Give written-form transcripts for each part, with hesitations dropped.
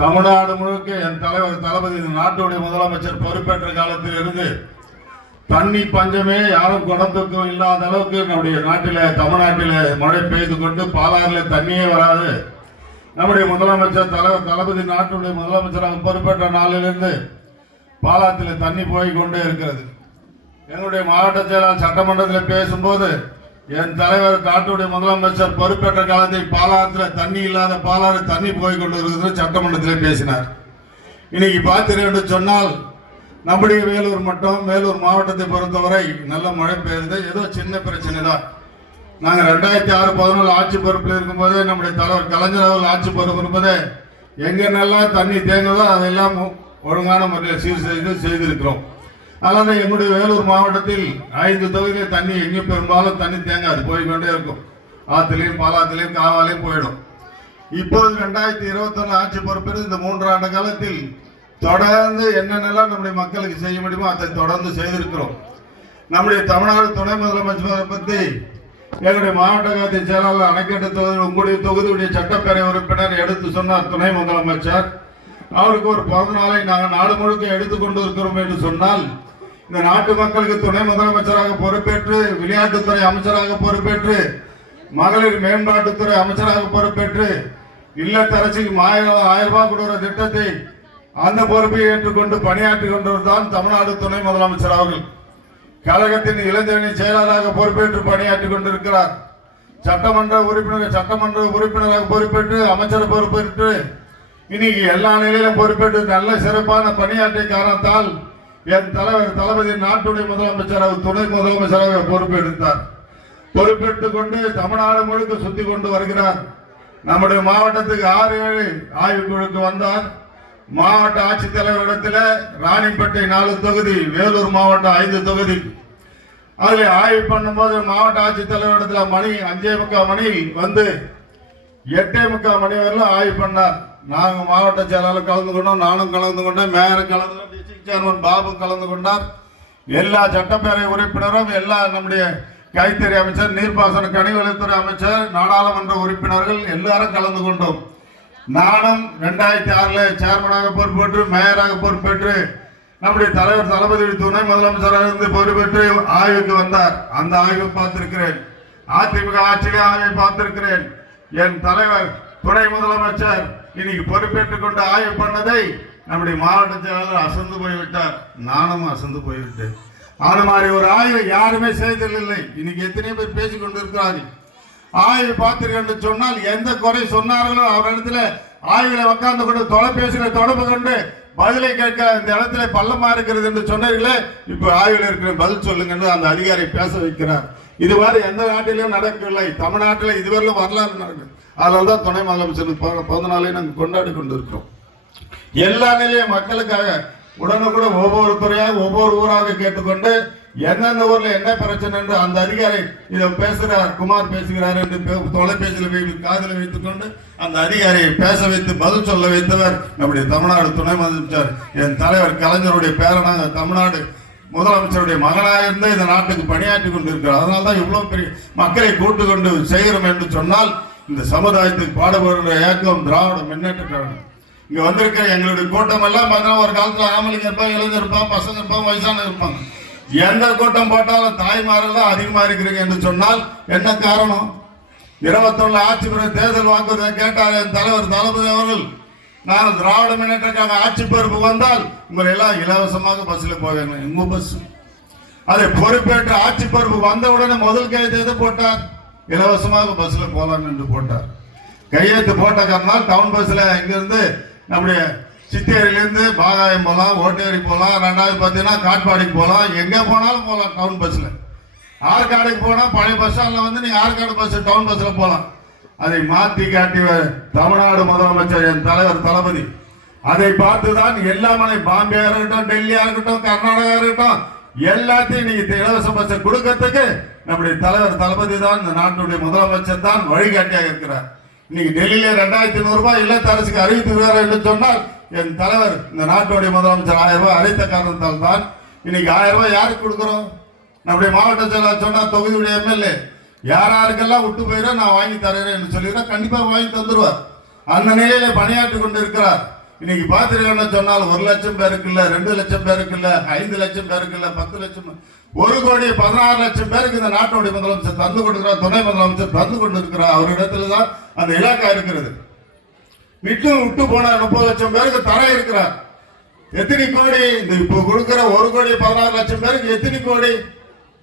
தமிழ்நாடு முழுக்க என் தலைவர் தளபதி நாட்டுடைய முதலமைச்சர் பொறுப்பேற்ற காலத்தில் இருந்து தண்ணி பஞ்சமே யாரும் குணத்துக்கும் இல்லாத அளவுக்கு நம்முடைய நாட்டில தமிழ்நாட்டில மழை பெய்து கொண்டு பாலாறுல தண்ணியே வராது. நம்முடைய முதலமைச்சர் தலைவர் தளபதி நாட்டுடைய முதலமைச்சராக பொறுப்பேற்ற நாளிலிருந்து பாலாற்றில் தண்ணி போய் கொண்டே இருக்கிறது. எங்களுடைய மாவட்ட செயலாளர் சட்டமன்றத்தில் பேசும்போது என் தலைவர் நாட்டுடைய முதலமைச்சர் பொறுப்பேற்ற காலத்தில் பாலாற்றில் தண்ணி இல்லாத பாலாறு தண்ணி போய் கொண்டு இருக்கிறது சட்டமன்றத்தில் பேசினார். இன்னைக்கு பார்த்தீர்கள் என்று சொன்னால் நம்முடைய வேலூர் மாவட்டத்தை பொறுத்தவரை நல்ல மழை பெய்யுது. ஏதோ சின்ன பிரச்சனை தான். நாங்கள் 2006-17 ஆட்சி பொறுப்பில் இருக்கும்போதே நம்முடைய தலைவர் கலைஞர் அவர்கள் ஆட்சி பொறுப்பு இருக்கும்போதே எங்கென்னெல்லாம் தண்ணி தேங்குதோ அதெல்லாம் ஒழுங்கான முறையில் சீர் செய்திருக்கிறோம். அதனால எங்களுடைய வேலூர் மாவட்டத்தில் 5 தொகுதியில் தண்ணி எங்கேயும் பெரும்பாலும் தண்ணி தேங்காது, போய்கொண்டே இருக்கும். ஆற்றுலையும் பாலாத்திலையும் காவாலையும் போயிடும். இப்போது 2021 ஆட்சி பொறுப்பில் இந்த 3 ஆண்டு காலத்தில் தொடர்ந்து என்னென்னலாம் நம்முடைய மக்களுக்கு செய்ய முடியுமோ அதை தொடர்ந்து செய்திருக்கிறோம். நம்முடைய தமிழ்நாடு துணை முதலமைச்சரை பற்றி எங்களுடைய மாவட்ட கழகத்தை செயலாளர் அணைக்கட்டு தொகுதி உங்களுடைய தொகுதியுடைய சட்டப்பேரவை உறுப்பினர் எடுத்து சொன்னார். துணை முதலமைச்சர் அவருக்கு ஒரு பிறந்த நாளை நாங்கள் நாடு முழுக்க எடுத்துக்கொண்டு இருக்கிறோம் என்று சொன்னால், இந்த நாட்டு மக்களுக்கு துணை முதலமைச்சராக பொறுப்பேற்று, விளையாட்டுத்துறை அமைச்சராக பொறுப்பேற்று, மகளிர் மேம்பாட்டுத்துறை அமைச்சராக பொறுப்பேற்று, இல்லத்தரசிக்கு 1000 ரூபாய் கொடுக்கிற திட்டத்தை அந்த பொறுப்பை ஏற்றுக்கொண்டு பணியாற்றி கொண்டவர் தான் தமிழ்நாடு துணை முதலமைச்சர் அவர்கள். கழகத்தின் இளைஞரணி செயலாளராக பொறுப்பேற்று பணியாற்றி கொண்டிருக்கிறார். சட்டமன்ற உறுப்பினராக பொறுப்பேற்று, அமைச்சர் பொறுப்பேற்று, இன்னைக்கு எல்லா நிலையிலும் பொறுப்பேற்று நல்ல சிறப்பான பணியாற்றிய காரணத்தால் என் தலைவர் தளபதி நாட்டுடைய முதலமைச்சராக துணை முதலமைச்சராக பொறுப்பெடுத்தார். பொறுப்பேற்றுக் கொண்டு தமிழ்நாடு முழுக்க சுத்தி கொண்டு வருகிறார். நம்முடைய மாவட்டத்துக்கு 6-7 ஆய்வுக்குழுக்கு வந்தார். மாவட்ட ஆட்சித்தலைவரிடத்தில் ராணிப்பேட்டை 4 தொகுதி, வேலூர் மாவட்டம் 5 தொகுதி. அதில் ஆய்வு பண்ணும்போது மாவட்ட ஆட்சித்தலைவரிடத்தில் மணி 5:45 மணி வந்து 8:45 மணி வரையிலும் ஆய்வு பண்ணார். நாங்கள் மாவட்ட செயலாளர் கலந்து கொண்டோம், நானும் கலந்து கொண்டேன், மேயர் கலந்து கொண்டோம், டிஸ்ட்ரிக்ட் சேர்மன் பாபு கலந்து கொண்டார். எல்லா சட்டப்பேரவை உறுப்பினரும், எல்லா நம்முடைய கைத்தறி அமைச்சர், நீர்ப்பாசன கனிவளத்துறை அமைச்சர், நாடாளுமன்ற உறுப்பினர்கள் எல்லாரும் கலந்து கொண்டோம். நானும் 2006 சேர்மனாக பொறுப்பேற்று, மேயராக பொறுப்பேற்று, நம்முடைய தலைவர் தளபதி துணை முதலமைச்சராக இருந்து பொறுப்பேற்று ஆய்வுக்கு வந்தார். அந்த ஆய்வை பார்த்திருக்கிறேன். அதிமுக ஆட்சியிலே ஆய்வை பார்த்திருக்கிறேன். என் தலைவர் துணை முதலமைச்சர் இன்னைக்கு பொறுப்பேற்றுக் கொண்டு ஆய்வு பண்ணதை நம்முடைய மாவட்ட செயலாளர் அசந்து போய்விட்டார். நானும் அசந்து போய்விட்டேன். அது மாதிரி ஒரு ஆய்வு யாருமே செய்ததில்லை. இன்னைக்கு எத்தனை பேர் பேசிக் கொண்டிருக்கிறார்கள். ஆய்வு பார்த்தீர்கள் சொன்னால் எந்த குறை சொன்னார்களோ அவரிடத்துல ஆய்வுல உட்கார்ந்து கொண்டு தொலைபேசியில தொடர்பு கொண்டு பதிலை கேட்க இந்த இடத்துல பள்ளமா இருக்கிறது என்று சொன்னீர்களே, இப்ப ஆய்வில் இருக்கிற பதில் சொல்லுங்க என்று அந்த அதிகாரி பேச வைக்கிறார். இது மாதிரி எந்த நாட்டிலும் நடக்கவில்லை. தமிழ்நாட்டில் இதுவரையிலும் வரலாறு நடக்குது. அதனால தான் துணை முதலமைச்சர் பிறந்த நாளை நாங்கள் கொண்டாடி கொண்டிருக்கிறோம். எல்லா நிலையும் மக்களுக்காக உடனுக்குடன் ஒவ்வொரு துறையாக ஒவ்வொரு ஊராக கேட்டுக்கொண்டு எந்தெந்த ஊர்ல என்ன பிரச்சனை என்று அந்த அதிகாரி இதை பேசுகிறார், குமார் பேசுகிறார் என்று தொலைபேசியில் காதில் வைத்துக் கொண்டு அந்த அதிகாரியை பேச வைத்து பதில் சொல்ல வைத்தவர் நம்முடைய தமிழ்நாடு துணை முதலமைச்சர் என் தலைவர் கலைஞருடைய பேரனாக தமிழ்நாடு முதலமைச்சருடைய மகனாக இருந்து இந்த நாட்டுக்கு பணியாற்றி கொண்டிருக்கிறார். அதனால்தான் இவ்வளவு பெரிய மக்களை கூட்டு கொண்டு செய்கிறோம் என்று சொன்னால் இந்த சமுதாயத்துக்கு பாடுபடுகிற இயக்கம் திராவிட முன்னேற்ற கழகம். இங்க வந்திருக்கிற எங்களுடைய கூட்டம் எல்லாம் பார்த்தீங்கன்னா ஒரு காலத்துல ஆம்பளைங்க இருப்பாங்க, இளைஞர் இருப்பாங்க, பசங்க இருப்பாங்க, வயசான இருப்பாங்க. எந்த கூட்டம் போட்டாலும் தாய்மார்கள் தான் அதிகமா இருக்கிறீங்க என்று சொன்னால் என்ன காரணம்? 21 ஆட்சி தேர்தல் வாக்குறுதியை கேட்டார் என் தலைவர் தளபதி அவர்கள். நான் திராவிட முன்னேற்ற கழக ஆட்சி பொறுப்பு வந்தால் உங்களை எல்லாம் இலவசமாக பஸ்ஸில் போவேன். உங்க பஸ் அதை பொறுப்பேற்ற ஆட்சி பொறுப்பு வந்தவுடனே முதல் கையெழுத்து எது போட்டார்? இலவசமாக பஸ்ஸில் போலாம் என்று போட்டார். கையெழுத்து போட்ட காரணம் டவுன் பஸ்ல இங்கிருந்து நம்முடைய சித்தேரியிலிருந்து பாகாயம் போகலாம், ஓட்டேரி போகலாம், 2வது பார்த்தீங்கன்னா காட்பாடிக்கு போகலாம், எங்கே போனாலும் போகலாம் டவுன் பஸ்ஸில். ஆற்காடுக்கு போனால் பழைய பஸ் ஸ்டாண்டில் வந்து நீங்கள் ஆற்காடு பஸ் டவுன் பஸ்ஸில் போகலாம். அதை மாற்றி காட்டிய தமிழ்நாடு முதலமைச்சர் என் தலைவர் தளபதி அதை பார்த்துதான் எல்லா மனை பாம்பேயா இருக்கட்டும், டெல்லியா இருக்கட்டும், கர்நாடகா இருக்கட்டும், எல்லாத்தையும் இன்னைக்கு இலவச பஸ்ஸை கொடுக்கறதுக்கு நம்முடைய தலைவர் தளபதி தான், இந்த நாட்டுடைய முதலமைச்சர் தான் வழிகாட்டியாக இருக்கிறார். இன்னைக்கு டெல்லியில 2100 ரூபாய் இல்லத்தரசுக்கு அறிவித்துகிறார் என்று சொன்னால் என் தலைவர் இந்த நாட்டுடைய முதலமைச்சர் 1000 ரூபாய் அறிவித்த காரணத்தால் தான் இன்னைக்கு 1000 ரூபாய் யாருக்கு கொடுக்கிறோம்? நம்முடைய மாவட்ட செயலாளர் சொன்னா தொகுதியுடைய எம்எல்ஏ யாருக்கெல்லாம் விட்டு போயிடும் நான் வாங்கி தரேன் என்று சொல்லிடுறேன். கண்டிப்பா வாங்கி தந்துருவார். அந்த நிலையில பணியாற்றி கொண்டிருக்கிறார். இன்னைக்கு பார்த்திருக்கேன்னு சொன்னால் 1 லட்சம் பேருக்கு இல்ல, 2 லட்சம் பேருக்கு இல்ல, 5 லட்சம் பேருக்கு இல்ல, 10 லட்சம், 1,16,00,000 பேருக்கு இந்த நாட்டுடைய முதலமைச்சர் தந்து கொடுக்கிறார், துணை முதலமைச்சர் தந்து கொண்டிருக்கிறார். அவரிடத்துலதான் அந்த இலாக்கா இருக்கிறது. விட்டு போன 30 லட்சம் பேருக்கு தர இருக்கிறார். எத்தனை கோடி இந்த இப்போ கொடுக்கிற 1,16,00,000 பேருக்கு எத்தனை கோடி?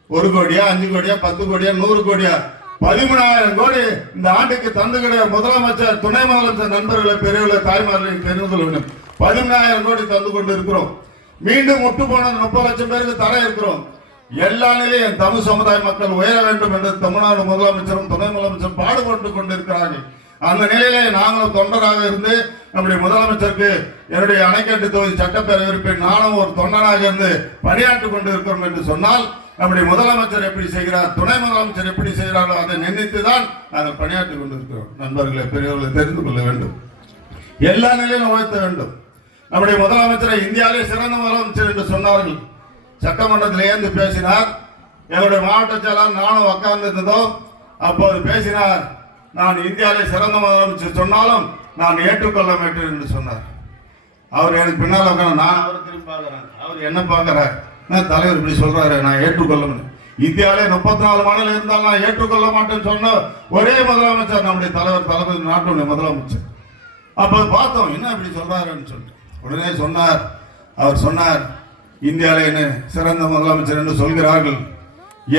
1 கோடியா, 5 கோடியா, 10 கோடியா, 100 கோடியா? 13,000 கோடி இந்த ஆண்டுக்கு தந்துகிற முதலமைச்சர், துணை முதலமைச்சர் நண்பர்களை, பெரியவர்களை, தாய்மார்களை தெரிந்து கொள்ள வேண்டும். 13,000 கோடி தந்து கொண்டு இருக்கிறோம். மீண்டும் விட்டு போன 30 லட்சம் பேருக்கு தர இருக்கிறோம். எல்லா நிலையும் தமிழ் சமுதாய மக்கள் உயர வேண்டும் என்று தமிழ்நாடு முதலமைச்சரும் துணை முதலமைச்சரும் பாடுபட்டு கொண்டிருக்கிறார்கள். அந்த நிலையிலே நாங்களும் தொண்டராக இருந்து நம்முடைய முதலமைச்சருக்கு என்னுடைய அணைக்கட்டு தொகுதி சட்டப்பேரவை உறுப்பினர் நானும் ஒரு தொண்டராக இருந்து பணியாற்றிக் கொண்டிருக்கிறோம் என்று சொன்னால், நம்முடைய முதலமைச்சர் எப்படி செய்கிறார், துணை முதலமைச்சர் எப்படி செய்கிறாரோ அதை நினைத்துதான் நாங்கள் பணியாற்றிக் கொண்டிருக்கிறோம். நண்பர்களை, பெரியவர்களை தெரிந்து கொள்ள வேண்டும். எல்லா நிலையிலும் உயர்த்த வேண்டும். நம்முடைய முதலமைச்சரை இந்தியாவிலே சிறந்த முதலமைச்சர் என்று சொன்னார்கள். சட்டமன்றத்தில் ஏந்து பேசினார். எங்களுடைய மாவட்ட செயலாளர் நானும் உட்கார்ந்து இருந்தோம். அப்போது பேசினார். நான் இந்தியாவிலே சிறந்த முதலமைச்சர் சொன்னாலும் நான் ஏற்றுக்கொள்ள மாட்டேன் என்று சொன்னார். அவர் எனக்கு பின்னால் உட்காந்து, நான் அவரை திரும்பி பார்க்கிறேன், அவர் என்ன பார்க்கிறார், தலைவர் இப்படி சொல்றாரு, நான் ஏற்றுக்கொள்ள மாட்டேன். இந்தியாவிலே 34 மாநிலம் இருந்தால் நான் ஏற்றுக்கொள்ள மாட்டேன்னு சொன்ன ஒரே முதலமைச்சர் நம்முடைய தலைவர், தளபதி, நாட்டுடைய முதலமைச்சர். அப்ப பார்த்தோம் என்ன இப்படி சொல்றாருன்னு சொல்லிட்டு உடனே சொன்னார். அவர் சொன்னார், இந்தியாவிலே என்ன சிறந்த முதலமைச்சர் என்று சொல்கிறார்கள்,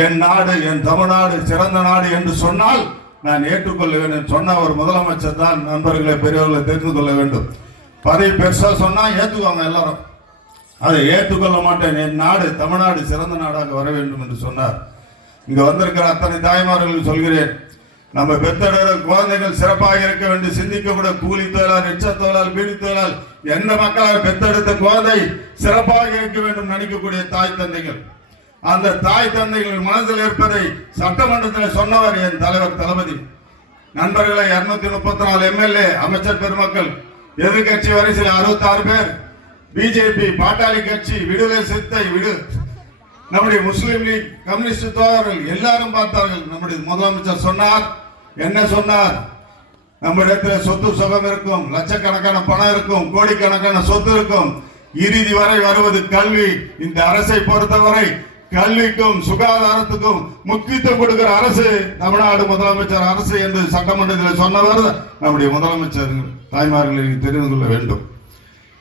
என் நாடு, என் தமிழ்நாடு சிறந்த நாடு என்று சொன்னால் நான் ஏற்றுக்கொள்ள வேண்டும் சொன்ன ஒரு முதலமைச்சர் தான். நண்பர்களை, பெரியவர்களை தெரிந்து கொள்ள வேண்டும். பதவி பெருசா சொன்னா ஏற்றுக்குவாங்க எல்லாரும், அதை ஏற்றுக்கொள்ள மாட்டேன். என் நாடு தமிழ்நாடு சிறந்த நாடாக வர வேண்டும் என்று சொன்னார். இங்க வந்திருக்கிற அத்தனை தாய்மார்களுக்கு சொல்கிறேன், நம்ம பெத்தெடுக்கிற குழந்தைகள் சிறப்பாக இருக்க வேண்டும். சிந்திக்க கூட கூலி தொழிலாளர், ரிச்சா தொழிலாளர், பீடி தொழிலாளர், எந்த மக்களால் பெத்தெடுத்த குழந்தை சிறப்பாக இருக்க வேண்டும் நினைக்கக்கூடிய தாய் தந்தைகள், அந்த தாய் தந்தைகள் மனதில் இருப்பதை சட்டமன்றத்தில் சொன்னவர் என் தலைவர் தளபதி. நண்பர்களை, 234 எம்எல்ஏ, அமைச்சர் பெருமக்கள், எதிர்கட்சி வரிசையில் 66 பேர், பிஜேபி, பாட்டாளி கட்சி, விடுதலை சிறுத்தை, நம்முடைய முஸ்லீம் லீக், கம்யூனிஸ்ட் தோழர்கள் எல்லாரும் பார்த்தார்கள். நம்முடைய முதலமைச்சர் சொன்னார். என்ன சொன்னார்? நம்ம இடத்துல சொத்து சுகம் இருக்கும், லட்சக்கணக்கான பணம் இருக்கும், கோடிக்கணக்கான சொத்து இருக்கும். இறுதி வரை வருவது கல்வி. இந்த அரசை பொறுத்தவரை கல்விக்கும் சுகாதாரத்துக்கும் முக்கியத்துவம் கொடுக்கிற அரசு தமிழ்நாடு முதலமைச்சர் அரசு என்று சட்டமன்றத்தில் சொன்னவர் நம்முடைய முதலமைச்சர். தாய்மார்களை தெரிந்து கொள்ள வேண்டும்.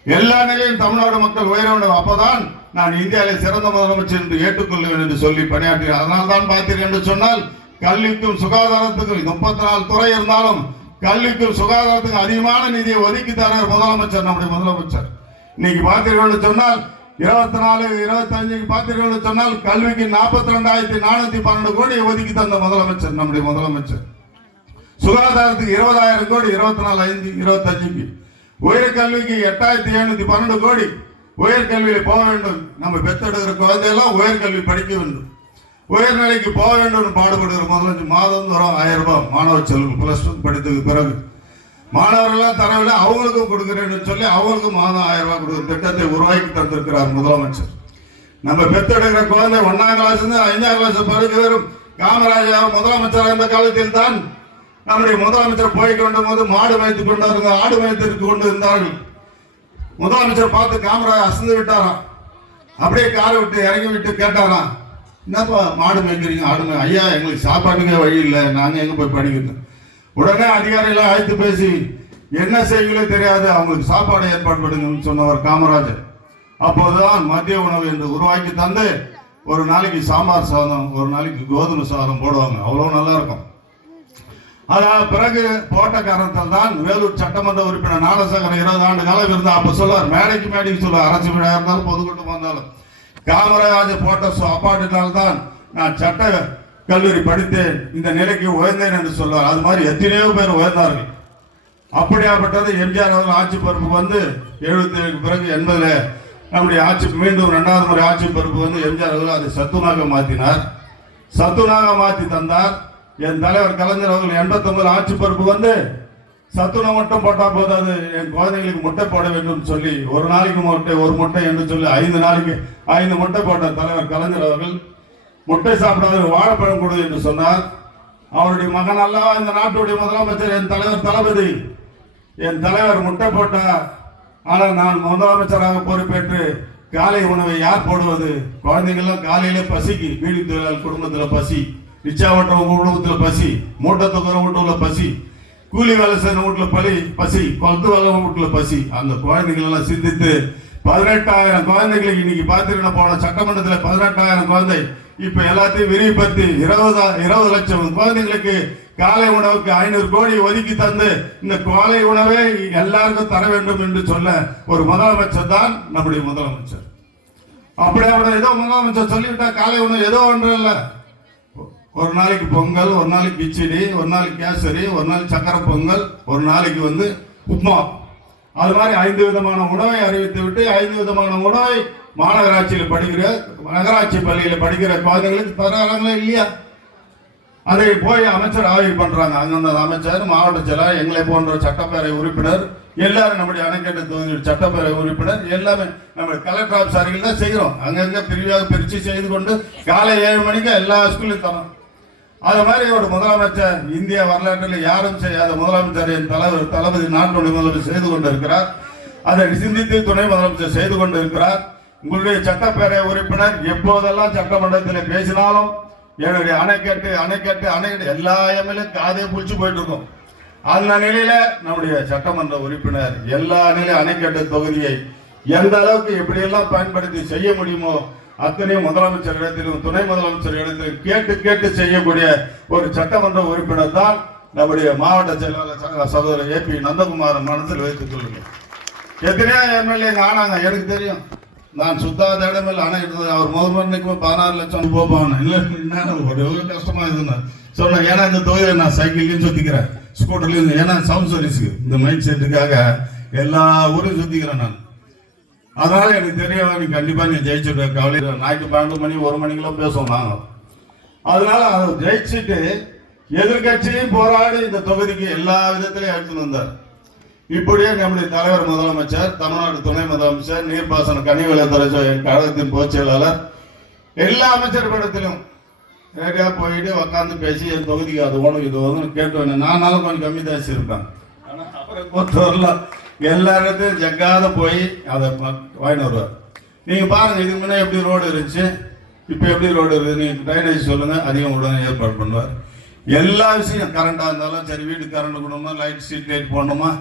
எல்லா நிலையும் தமிழ்நாடு மக்கள் உயர வேண்டும். அப்பதான் நான் இந்தியாவிலே சிறந்த முதலமைச்சர் என்று ஏற்றுக்கொள்வேன் என்று சொல்லி பணியாற்றினார். அதனால் தான் பார்த்தீர்கள் என்று சொன்னால், கல்விக்கும் சுகாதாரத்துக்கும் 34 துறை இருந்தாலும் கல்விக்கும் சுகாதாரத்துக்கும் அதிகமான நிதியை ஒதுக்கி தரார் முதலமைச்சர், நம்முடைய முதலமைச்சர். இன்னைக்கு பார்த்தீர்கள் என்று சொன்னால் 24, 25 பார்த்தீர்கள் சொன்னால் கல்விக்கு 42,412 கோடி ஒதுக்கி தந்த முதலமைச்சர் நம்முடைய முதலமைச்சர். சுகாதாரத்துக்கு 20,000 கோடி 24, 5, 25. உயர்கல்விக்கு 8,712 கோடி. உயர்கல்வியில போக வேண்டும். நம்ம பெத்தெடுக்கிற குழந்தையெல்லாம் உயர்கல்வி படிக்க வேண்டும், உயர்நிலைக்கு போக வேண்டும் பாடுபடுகிற முதலமைச்சர். மாதந்தோறும் 1000 ரூபாய் மாணவ செல்வம் +2 படித்ததுக்கு பிறகு மாணவர்கள்லாம் தரவில்லை, அவங்களுக்கும் கொடுக்கிறேன்னு சொல்லி அவங்களுக்கும் மாதம் 1000 ரூபாய் கொடுக்குற திட்டத்தை உருவாக்கி தந்திருக்கிறார் முதலமைச்சர். நம்ம பெத்தெடுக்கிற குழந்தை 1ஆம் கிளாஸ் இருந்து 5ஆம் கிளாஸ் படிக்க வரும். காமராஜர் முதலமைச்சர் இந்த காலத்தில் தான் நம்முடைய முதலமைச்சர் போய் கொண்டு போது மாடு மேய்த்து கொண்டு ஆடு மேய்த்திற்கு கொண்டு இருந்தார்கள். முதலமைச்சர் பார்த்து காமராஜர் அசந்து விட்டாராம். அப்படியே காரை விட்டு இறங்கி விட்டு கேட்டாராம், என்னப்பா மாடு மேய்க்கிறீங்க, ஆடு மேய்? ஐயா, எங்களுக்கு சாப்பாட்டுக்கே வழி இல்லை, நாங்க எங்க போய் படிக்கிறது? உடனே அதிகாரிகளை அழைத்து பேசி என்ன செய்வீங்களோ தெரியாது, அவங்களுக்கு சாப்பாடு ஏற்பாடு பண்ணுங்கன்னு சொன்னவர் காமராஜர். அப்போதுதான் மதிய உணவு என்று உருவாக்கி தந்து ஒரு நாளைக்கு சாம்பார் சாதம், ஒரு நாளைக்கு கோதுமை சாதம் போடுவாங்க. அவ்வளவு நல்லா இருக்கும். அதாவது பிறகு போட்ட காரணத்தால் தான் வேலூர் சட்டமன்ற உறுப்பினர் ஞானசேகரன் 20 ஆண்டு காலம் இருந்தார். அப்ப சொல்லுவார், மேடைக்கு சொல்லுவார், அரசு விழா இருந்தாலும் பொதுக்கூட்டம் வந்தாலும், காமராஜர் போட்ட அப்பாட்டினால்தான் நான் சட்ட கல்லூரி படித்தேன், இந்த நிலைக்கு உயர்ந்தேன் என்று சொல்வார். அது மாதிரி எத்தனையோ பேர் உயர்ந்தார்கள். அப்படியாப்பட்டது எம்ஜிஆர் அவர்கள் ஆட்சி பொறுப்பு வந்து 77 பிறகு 80 நம்முடைய ஆட்சி மீண்டும் 2வது முறை ஆட்சி பொறுப்பு வந்து எம்ஜிஆர் அவர்கள் அதை சத்துணாக மாற்றினார், சத்துணாக மாற்றி தந்தார். என் தலைவர் கலைஞர் அவர்கள் 89 ஆட்சி பொறுப்பு வந்து சத்துணவு மட்டும் போட்டா போதாது, என் குழந்தைகளுக்கு முட்டை போட வேண்டும் சொல்லி ஒரு நாளைக்கு முட்டை, ஒரு முட்டை என்று சொல்லி 5 நாளைக்கு 5 முட்டை போட்ட தலைவர் கலைஞர் அவர்கள் முட்டை சாப்பிடாத வாழைப்பழம் கொடு என்று சொன்னார். அவருடைய மகன் அல்லவா இந்த நாட்டுடைய முதலமைச்சர் என் தலைவர் தளபதி. என் தலைவர் முட்டை போட்டார், ஆனால் நான் முதலமைச்சராக பொறுப்பேற்று காலை உணவை யார் போடுவது? குழந்தைங்கள்லாம் காலையில பசிக்கு, வீடு தொழிலாளர் குடும்பத்துல பசி, ரிச்சா ஓட்டுறவங்க குடும்பத்துல பசி, மூட்டை தூக்குற வீட்டுல பசி, கூலி வேலை செய்யற வீட்டுல பசி, கொத்து வேலை வீட்டுல பசி. அந்த குழந்தைகள் எல்லாம் சிந்தித்து 18,000 குழந்தைகளுக்கு இன்னைக்கு பார்த்துக்கிட்ட போன சட்டமன்றத்தில் 18,000 குழந்தை இப்ப எல்லாத்தையும் விரிவுபடுத்தி 20 லட்சம் குழந்தைங்களுக்கு காலை உணவுக்கு 500 கோடி ஒதுக்கி தந்து இந்த காலை உணவை எல்லாருக்கும் தர வேண்டும் என்று சொல்ல ஒரு முதலமைச்சர் தான் நம்முடைய முதலமைச்சர். அப்படியே ஏதோ முதலமைச்சர் சொல்லிவிட்டா காலை உணவு ஏதோ ஒன்று இல்லை. ஒரு நாளைக்கு பொங்கல், ஒரு நாளைக்கு கிச்சடி, ஒரு நாளைக்கு கேசரி, ஒரு நாளைக்கு சக்கரை பொங்கல், ஒரு நாளைக்கு உப்மா, அது மாதிரி 5 விதமான உணவை அறிவித்து விட்டு 5 விதமான உணவை மாநகராட்சியில் படிக்கிற நகராட்சி பள்ளியில் படிக்கிற குழந்தைங்களுக்கு தராங்களா இல்லையா? அதை போய் அமைச்சர் ஆய்வு பண்றாங்க. அந்தந்த அமைச்சர், மாவட்ட செயலர், எங்களை போன்ற சட்டப்பேரவை உறுப்பினர் எல்லாரும், நம்முடைய அணைக்கட்டு தொகுதி சட்டப்பேரவை உறுப்பினர் எல்லாமே நம்ம கலெக்டர் ஆஃபீஸ் அருகில் தான் செய்கிறோம். அங்கங்க பிரிவாக பிரித்து செய்து கொண்டு காலை 7 மணிக்கு எல்லா ஸ்கூல்லையும் தரோம். அது மாதிரி ஒரு முதலமைச்சர் இந்திய வரலாற்றில் யாரும் செய்யாத முதலமைச்சர் என் தலைவர் தளபதி நாட்டுடைய முதலமைச்சர் செய்து கொண்டிருக்கிறார். அதை சிந்தித்து துணை முதலமைச்சர் செய்து கொண்டிருக்கிறார். உங்களுடைய சட்டப்பேரவை உறுப்பினர் எப்போதெல்லாம் சட்டமன்றத்தில் பேசினாலும் என்னுடைய அணைக்கட்டு எல்லா எம்எல்ஏ காதே புடிச்சு போயிட்டு இருக்கும். அந்த நிலையில நம்முடைய சட்டமன்ற உறுப்பினர் எல்லா நிலையும் அணைக்கட்டு தொகுதியை எந்த அளவுக்கு எப்படியெல்லாம் பயன்படுத்தி செய்ய முடியுமோ அத்தனையும் முதலமைச்சர் இடத்திலும் துணை முதலமைச்சர் இடத்திலும் கேட்டு செய்யக்கூடிய ஒரு சட்டமன்ற உறுப்பினர் தான் நம்முடைய மாவட்ட செயலாளர் சகோதரர் ஏபி நந்தகுமார் மனசில் வைத்துக் கொள்ளுங்கள். எத்தனையோ எம்எல்ஏ ஆனாங்க, எனக்கு தெரியும். நான் சுத்தாத இடமில்ல அணை இருந்தது. அவர் முதல்வருக்கு 16 லட்சம் போப்பான் இல்லை, எவ்வளவு கஷ்டமா இதுன்னு சொன்னேன். ஏன்னா இந்த தொகுதியில் நான் சைக்கிள்லையும் சுத்திக்கிறேன், ஸ்கூட்டர்லையும், ஏன்னா சவுண்ட் சர்வீஸுக்கு இந்த மைண்ட் செட்டுக்காக எல்லா ஊரையும் சுத்திக்கிறேன் நான். அதனால எனக்கு தெரியும், நீ கண்டிப்பா நீ ஜெயிச்சுட்ட. கவலை நைட்டு 12 மணி 1 மணிக்கெல்லாம் பேசுவோம் நாங்க. அதனால அதை ஜெயிச்சுட்டு எதிர்கட்சியும் போராடி இந்த தொகுதிக்கு எல்லா விதத்திலையும் எடுத்துட்டு வந்தார். இப்படியே நம்முடைய தலைவர் முதலமைச்சர், தமிழ்நாடு துணை முதலமைச்சர், நீர்ப்பாசன கனிவளத்துறை கழகத்தின் பொதுச் செயலாளர் எல்லா அமைச்சர் படத்திலும் ரேடியா போயிட்டு உட்காந்து பேசி என் தொகுதிக்கு அது ஒன்று இது ஒன்று கேட்டு நானாலும் கொஞ்சம் கம்மி தான் இருப்பேன். ஆனால் அப்புறம் பொறுத்தவரையில் எல்லா இடத்தையும் ஜக்காத போய் அதை வாங்கிட்டு வருவார். நீங்க பாருங்க, இதுக்கு முன்னே எப்படி ரோடு இருந்துச்சு, இப்போ எப்படி ரோடு இருக்குது, நீங்க ட்ரைனேஜ் சொல்லுங்க, அதிகம் உடனே ஏற்பாடு பண்ணுவார். எல்லா விஷயம் கரண்டா இருந்தாலும் சரி, வீட்டுக்கு கரண்ட் கொடுக்கணுமா, லைட் ஸ்ட்ரீட் லைட் போடணுமா,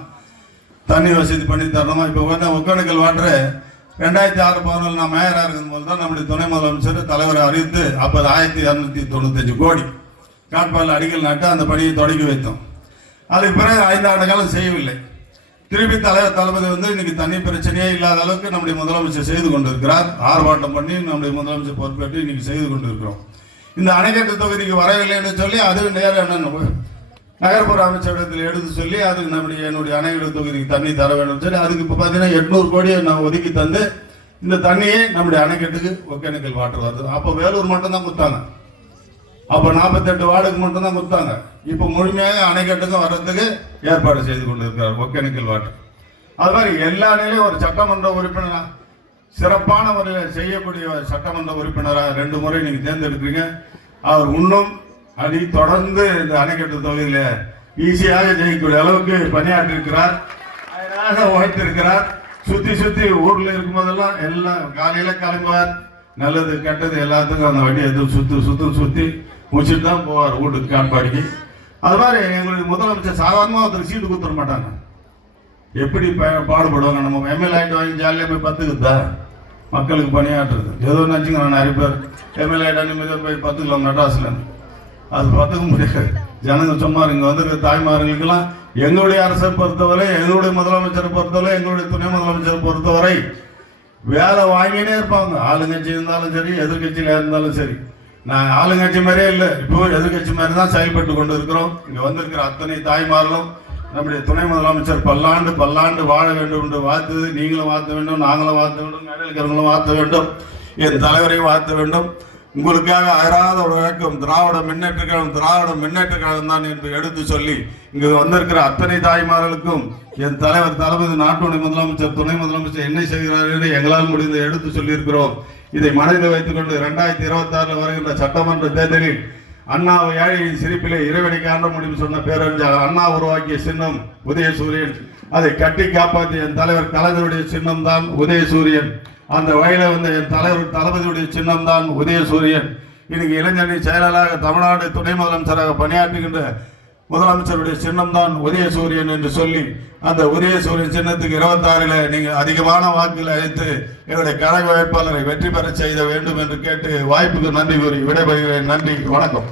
தண்ணி வசதி பண்ணி தரணுமா. இப்போ ஒகேனக்கல் வாட்டரு 2006-17 நான் மேயராக இருக்கும் போது தான் நம்முடைய துணை முதலமைச்சர் தலைவரை அறிவித்து அப்போது 1295 கோடி காட்பாடில் அடிக்கல் நாட்டு அந்த பணியை தொடங்கி வைத்தோம். அதுக்கு பிறகு 5 ஆண்டு காலம் செய்யவில்லை. திருப்பி தளபதி இன்னைக்கு தண்ணி பிரச்சனையே இல்லாத அளவுக்கு நம்முடைய முதலமைச்சர் செய்து கொண்டிருக்கிறார். ஆர்ப்பாட்டம் பண்ணி நம்முடைய முதலமைச்சர் பொறுப்பேற்று இன்னைக்கு செய்து கொண்டிருக்கிறோம். இந்த அணைக்கட்டு தொகுதிக்கு வரவில்லை என்று சொல்லி அது நேரம் நகர்ப்புற அமைச்சரிடத்தில் எடுத்து சொல்லி அதுக்கு என்னுடைய அணைக்கட்டு தொகுதிக்கு தண்ணி தர வேண்டும் சொல்லி அதுக்கு இப்போ பார்த்தீங்கன்னா 800 கோடியை நான் ஒதுக்கி தந்து இந்த தண்ணியை நம்முடைய அணைக்கட்டுக்கு ஒகேனக்கல் வாட்டர் வருது. அப்போ வேலூர் மட்டும் தான் கொடுத்தாங்க, அப்போ 48 வார்டுக்கு மட்டும் தான் கொடுத்தாங்க. இப்போ முழுமையாக அணைக்கட்டுக்கும் வர்றதுக்கு ஏற்பாடு செய்து கொண்டிருக்கிறார் ஒகேனக்கல் வாட்டர். அது மாதிரி எல்லா நிலையும் ஒரு சட்டமன்ற உறுப்பினராக சிறப்பான முறையில் செய்யக்கூடிய சட்டமன்ற உறுப்பினராக 2 முறை நீங்க தேர்ந்தெடுக்கிறீங்க. அவர் இன்னும் தொடர்ந்து இந்த அணைக்கட்டு தொகுதியில் ஈஸியாக ஜெயிக்கக்கூடிய அளவுக்கு பணியாற்றி இருக்கிறார், உழைத்திருக்கிறார். சுத்தி ஊர்ல இருக்கும் போதெல்லாம் எல்லாம் காலையில கிளம்புவார், நல்லது கெட்டது எல்லாத்துக்கும் அந்த வண்டி எதுவும் சுத்தி முடிச்சுட்டு தான் போவார் வீட்டுக்கு காட்பாடிக்கு. அது மாதிரி எங்களுக்கு முதலமைச்சர் சாதாரணமாக ஒருத்தர் சீட்டு கொடுத்துட மாட்டாங்க. எப்படி பாடுபடுவாங்க, நம்ம எம்எல்ஏ ஆகிட்டு வாங்கி ஜாலியாக போய் பத்துக்குதா மக்களுக்கு பணியாற்றுறது ஏதோ நினச்சிங்க. நான் நிறைய பேர் எம்எல்ஏ ஆகிட்டா நிம்மதியாக போய் பத்துக்கலாம் மெட்ராஸில், அது பத்துக்க முடியாது. ஜனங்க சும்மா இங்கே வந்திருக்க தாய்மார்களுக்கெல்லாம் எங்களுடைய அரசை பொறுத்தவரை, எங்களுடைய முதலமைச்சரை பொறுத்தவரை, எங்களுடைய துணை முதலமைச்சரை பொறுத்தவரை வேலை வாங்கினே இருப்பாங்க. ஆளுங்கட்சி இருந்தாலும் சரி, எதிர்கட்சியில இருந்தாலும் சரி. நான் ஆளுங்கட்சி மாதிரியே இல்லை, இப்போ எதிர்கட்சி மாதிரி தான் செயல்பட்டு கொண்டு இருக்கிறோம். இங்க வந்திருக்கிற அத்தனை தாய்மார்களும் நம்முடைய துணை முதலமைச்சர் பல்லாண்டு வாழ வேண்டும் என்று வாழ்த்து, நீங்களும் வாழ்த்த வேண்டும், நாங்களும் வாழ்த்த வேண்டும், மேடையில் இருக்கிறவங்களும் வாழ்த்த வேண்டும், என் தலைவரையும் வாழ்த்த வேண்டும். உங்களுக்காக அயராத உழைக்கும் திராவிட முன்னேற்ற கழகம் தான் என்று எடுத்து சொல்லி இங்கு வந்திருக்கிற அத்தனை தாய்மார்களுக்கும் என் தலைவர் தளபதி நாட்டுடைய முதலமைச்சர் துணை முதலமைச்சர் என்ன செய்கிறார்கள் என்று எங்களால் முடிந்த எடுத்து சொல்லியிருக்கிறோம். இதை மனதில் வைத்துக் கொண்டு 2026 வருகின்ற சட்டமன்ற தேர்தலில் அண்ணா ஏழையின் சிரிப்பிலே இறைவனை காண முடியும் சொன்ன பேரறிஞர் அண்ணா உருவாக்கிய சின்னம் உதயசூரியன். அதை கட்டி காப்பாற்றிய என் தலைவர் கலைஞருடைய சின்னம் தான் உதயசூரியன். அந்த வகையில வந்து என் தலைவர் தளபதியுடைய சின்னம் தான் உதயசூரியன். இன்னைக்கு இளைஞரணி செயலாளராக தமிழ்நாடு துணை முதலமைச்சராக பணியாற்றுகின்ற முதலமைச்சருடைய சின்னம் தான் உதயசூரியன் என்று சொல்லி அந்த உதயசூரியன் சின்னத்துக்கு 26ல் நீங்கள் அதிகமான வாக்குகள் அளித்து எங்களுடைய கழக வேட்பாளரை வெற்றி பெற செய்த வேண்டும் என்று கேட்டு வாய்ப்புக்கு நன்றி கூறி விடைபெறுகிறேன். நன்றி, வணக்கம்.